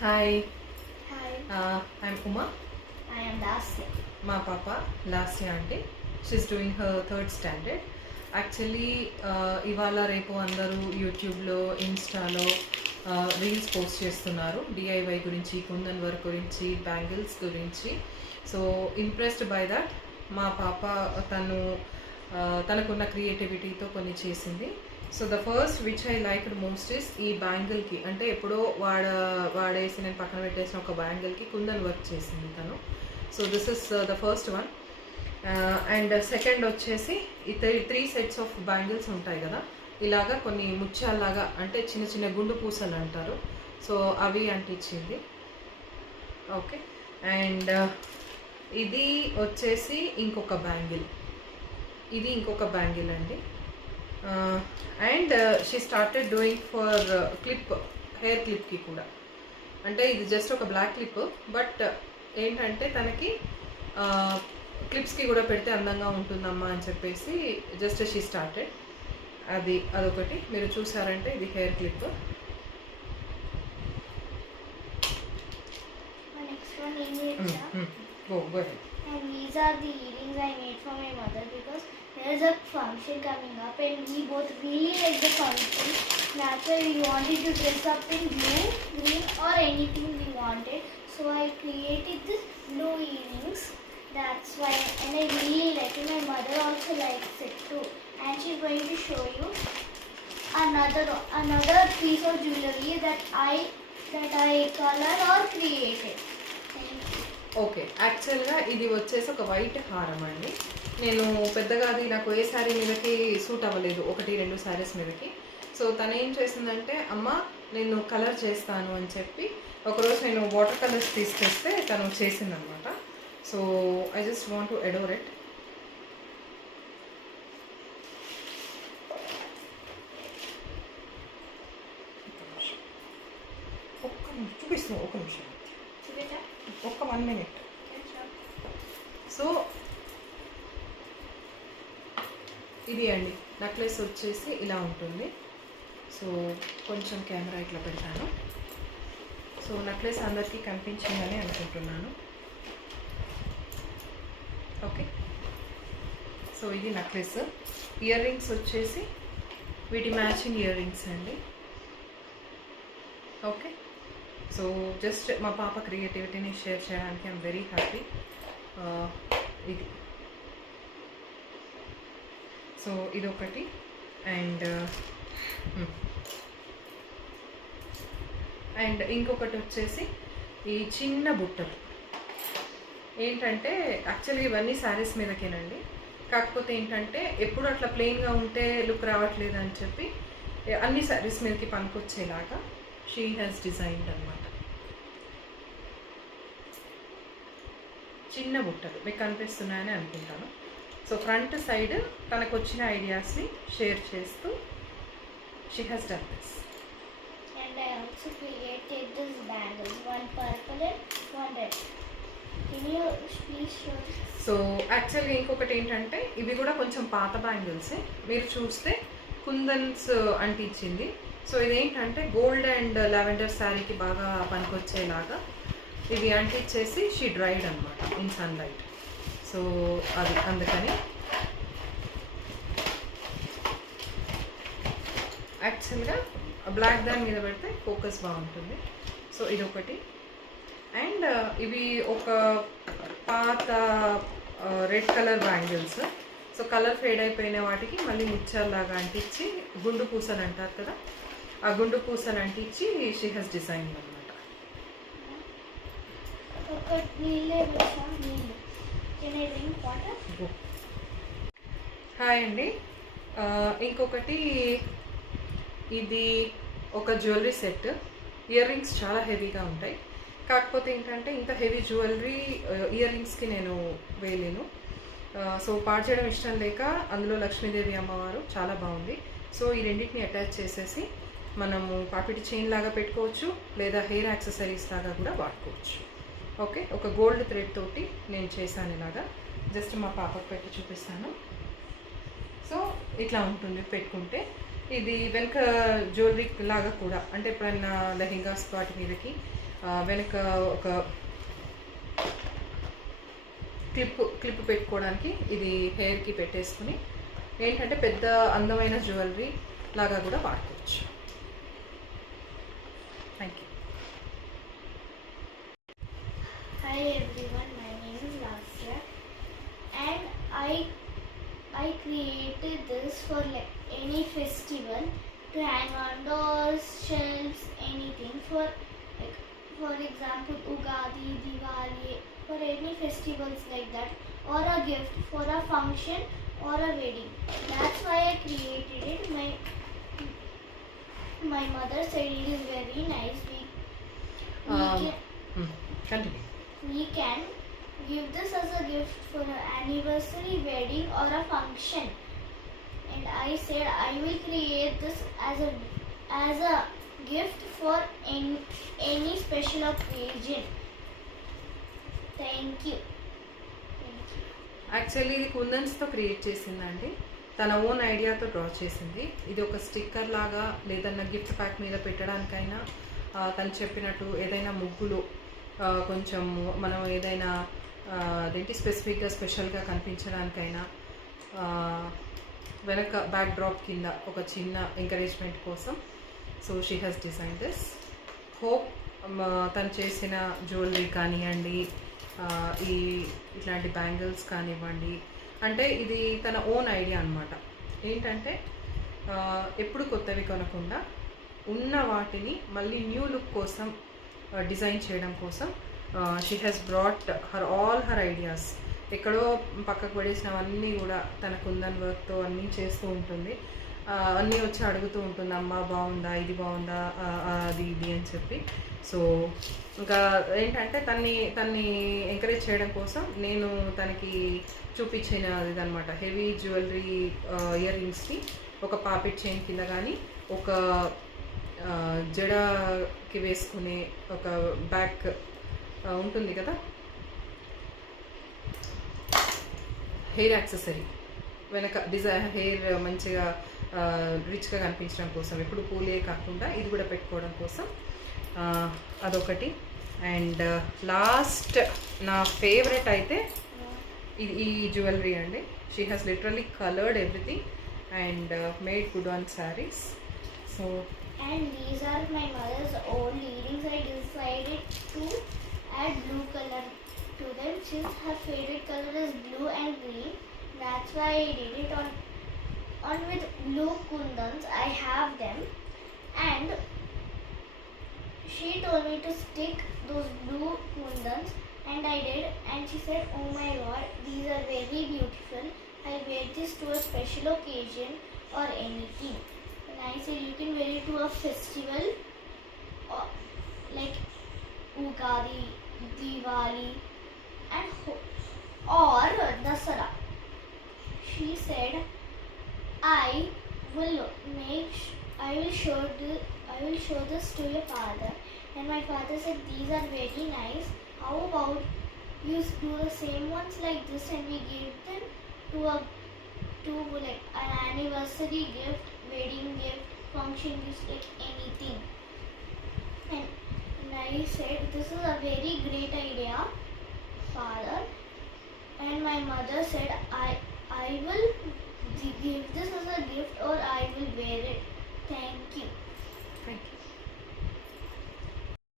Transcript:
Hi, Hi, I'm Uma. I am Dasya. My papa, Lasya auntie. She's doing her third standard. Actually ఇవాళ రేపు అందరూ యూట్యూబ్లో ఇన్స్టాలో reels post చేస్తున్నారు డిఐవై గురించి, కుందన్ వర్క్ గురించి, బ్యాంగిల్స్ గురించి. సో ఇంప్రెస్డ్ బై దట్ మా పాప తనకున్న క్రియేటివిటీతో కొన్ని చేసింది. So the first which I liked most is ఈ బ్యాంగిల్కి, అంటే ఎప్పుడో వాడేసి నేను పక్కన పెట్టేసిన ఒక బ్యాంగిల్కి కుందన్ వర్క్ చేసింది తను. So this is the first one. And second వచ్చేసి ఈ త్రీ సెట్స్ ఆఫ్ బ్యాంగిల్స్ ఉంటాయి కదా, ఇలాగా కొన్ని ముత్యాల్లాగా, అంటే చిన్న చిన్న గుండు పూసలు అంటారు. సో అవి అంటించింది. ఓకే. అండ్ ఇది వచ్చేసి ఇంకొక బ్యాంగిల్, ఇది ఇంకొక బ్యాంగిల్ అండి. And she started doing for clip, hair క్లిప్కి కూడా. అంటే ఇది జస్ట్ ఒక బ్లాక్ క్లిప్, బట్ ఏంటంటే తనకి క్లిప్స్కి కూడా పెడితే అందంగా ఉంటుందమ్మా అని చెప్పేసి జస్ట్ షీ స్టార్టెడ్. అదొకటి మీరు చూసారంటే ఇది hair clip. And these are the earrings I made for my mother because there is a function coming up and we both really like the function. That's why we wanted to dress up in blue, green or anything we wanted. So I created this blue earrings. That's why, and I really like it. My mother also likes it too, and she's going to show you another piece of jewelry that I colored or created. Okay. యాక్చువల్గా ఇది వచ్చేసి ఒక వైట్ హారం అండి. నేను పెద్దగా అది నాకు ఏ శారీ మీదకి సూట్ అవ్వలేదు, 1-2 శారీస్ మీదకి. సో తను ఏం చేసిందంటే, అమ్మ నేను కలర్ చేస్తాను అని చెప్పి ఒకరోజు నేను వాటర్ కలర్స్ తీసుకొస్తే తను చేసిందనమాట. So I just want to adore it. చూపిస్తాను, ఒక నిమిషం, ఒక్క 1 minute. సో ఇది అండి నెక్లెస్ వచ్చేసి ఇలా ఉంటుంది. సో కొంచెం కెమెరా ఇట్లా పెడతాను. సో నెక్లెస్ అందరికీ కనిపించిందని అనుకుంటున్నాను. ఓకే. సో ఇది నెక్లెస్. ఇయర్ రింగ్స్ వచ్చేసి వీటి మ్యాచింగ్ ఇయర్ రింగ్స్ అండి. ఓకే. సో జస్ట్ మా పాప క్రియేటివిటీని షేర్ చేయడానికి ఐఎమ్ వెరీ హ్యాపీ. ఇది సో ఇదొకటి. అండ్ ఇంకొకటి వచ్చేసి ఈ చిన్న బుట్టలు. ఏంటంటే యాక్చువల్లీ ఇవన్నీ శారీస్ మీదకేనండి, కాకపోతే ఏంటంటే ఎప్పుడు అట్లా ప్లెయిన్గా ఉంటే లుక్ రావట్లేదు అని చెప్పి అన్ని శారీస్ మీదకి పనికొచ్చేలాగా షీ హ్యాస్ డిజైన్డ్ అనమాట. చిన్న బుట్టలు మీకు కనిపిస్తున్నాయని అనుకుంటాను. సో ఫ్రంట్ సైడ్ తనకు వచ్చిన ఐడియాస్ని షేర్ చేస్తూ she has done this. And I also created this bangles, one purple and one red. Can you please show this? So యాక్చువల్గా ఇంకొకటి ఏంటంటే ఇవి కూడా కొంచెం పాత బ్యాంగిల్స్. మీరు చూస్తే కుందన్స్ అంటించింది. సో ఇదేంటంటే గోల్డ్ అండ్ లావెండర్ శారీకి బాగా పనికొచ్చేలాగా ఇవి అంటించేసి షీ డ్రైడ్ అనమాట ఇన్ సన్లైట్. సో అది అందుకని యాక్చువల్గా బ్లాక్ దాని మీద పెడితే ఫోకస్ బాగుంటుంది. సో ఇదొకటి. అండ్ ఇవి ఒక పాత red colour bangles. So colour fade అయిపోయిన వాటికి మళ్ళీ ముత్యాల్లాగా అంటించి, గుండు పూసలు అంటారు కదా, ఆ గుండు పూసలు అంటించి షీ హెస్ డిజైన్ అనమాట. హాయ్ అండి. ఇంకొకటి ఇది ఒక జ్యువెలరీ సెట్. ఇయర్ రింగ్స్ చాలా హెవీగా ఉంటాయి, కాకపోతే ఏంటంటే ఇంత హెవీ జ్యువెలరీ ఇయర్ రింగ్స్కి నేను వేయలేను. సో పాడు చేయడం ఇష్టం లేక అందులో లక్ష్మీదేవి అమ్మవారు చాలా బాగుంది. సో ఈ రెండింటిని అటాచ్ చేసేసి మనము పాపిటి చైన్ లాగా పెట్టుకోవచ్చు, లేదా హెయిర్ యాక్సెసరీస్ లాగా కూడా వాడుకోవచ్చు. ఓకే. ఒక గోల్డ్ థ్రెడ్ తోటి నేను చేశాను ఇలాగా. జస్ట్ మా పాపకు పెట్టి చూపిస్తాను. సో ఇట్లా ఉంటుంది పెట్టుకుంటే. ఇది వెనక జ్యువెలరీ లాగా కూడా, అంటే ఎప్పుడైనా లెహెంగాస్ వాటి మీదకి వెనక ఒక క్లిప్ పెట్టుకోవడానికి ఇది హెయిర్కి పెట్టేసుకుని ఏంటంటే పెద్ద అందమైన జ్యువెలరీ లాగా కూడా వాడుకోవచ్చు. Thank you. Hi everyone, my name is Lasya and I created this for like any festival to hang on doors, shelves, anything for example Ugadi, Diwali, for any festivals like that, or a gift for a function or a wedding. That's why I created it. My mother said it is very nice. Continue. We can give this as a gift for an anniversary, wedding or a function. And I said I will create this as a gift for any special occasion. Thank you. Actually ఇది కుందన్స్తో క్రియేట్ చేసిందండి. తన ఓన్ ఐడియాతో డ్రా చేసింది. ఇది ఒక స్టిక్కర్ లాగా లేదన్నా గిఫ్ట్ ప్యాక్ మీద పెట్టడానికైనా, తను చెప్పినట్టు ఏదైనా ముగ్గులు కొంచెం మనం ఏదైనా అదేంటి స్పెసిఫిక్గా స్పెషల్గా కనిపించడానికైనా, వెనక బ్యాక్ డ్రాప్ కింద ఒక చిన్న ఎంకరేజ్మెంట్ కోసం. So she has design this. Hope తను చేసిన జ్యువెలరీ కానివ్వండి, ఇట్లాంటి బ్యాంగిల్స్ కానివ్వండి, అంటే ఇది తన ఓన్ ఐడియా అనమాట. ఏంటంటే ఎప్పుడు కొత్తవి కొనకుండా ఉన్న వాటిని మళ్ళీ న్యూ లుక్ కోసం డిజైన్ చేయడం కోసం she has brought all her ideas. ఎక్కడో పక్కకు పడేసినవన్నీ కూడా తన కుందన్ వర్క్తో అన్నీ చేస్తూ ఉంటుంది. అన్నీ వచ్చి అడుగుతూ ఉంటుంది, అమ్మ బాగుందా, ఇది బాగుందా, అది ఇది అని చెప్పి. సో ఇంకా ఏంటంటే తన్ని ఎంకరేజ్ చేయడం కోసం నేను తనకి చూపించిన ఇదనమాట. హెవీ జ్యువెలరీ ఇయర్ రింగ్స్ని ఒక పాపిట్ చైన్ కింద కానీ, ఒక జడకి వేసుకునే ఒక బ్యాక్ ఉంటుంది కదా హెయిర్ యాక్సెసరీ, వెనక హెయిర్ మంచిగా రిచ్గా కనిపించడం కోసం, ఎప్పుడు పూలే కాకుండా ఇది కూడా పెట్టుకోవడం కోసం అదొకటి. అండ్ లాస్ట్ నా ఫేవరెట్ అయితే ఈ జ్యువెలరీ అండి. She has literally coloured everything and made good on saris. So and these are my mother's old earrings. I decided to add blue color to them since her favorite color is blue and green. That's why I did it on with blue kundans. I have them and she told me to stick those blue kundans and I did, and she said, oh my god, these are very beautiful. I'll wear this to a special occasion or anything. And I said you can wear it to a festival or like Ugadi, Diwali and or Dasara. She said I will show this to your father. And my father said these are very nice. How about you do the same ones like this and we give them to like an anniversary gift, wedding gift, function gift, like anything. And I said this is a very great idea, father. And my mother said I will give this as a gift or I will wear it. Thank you.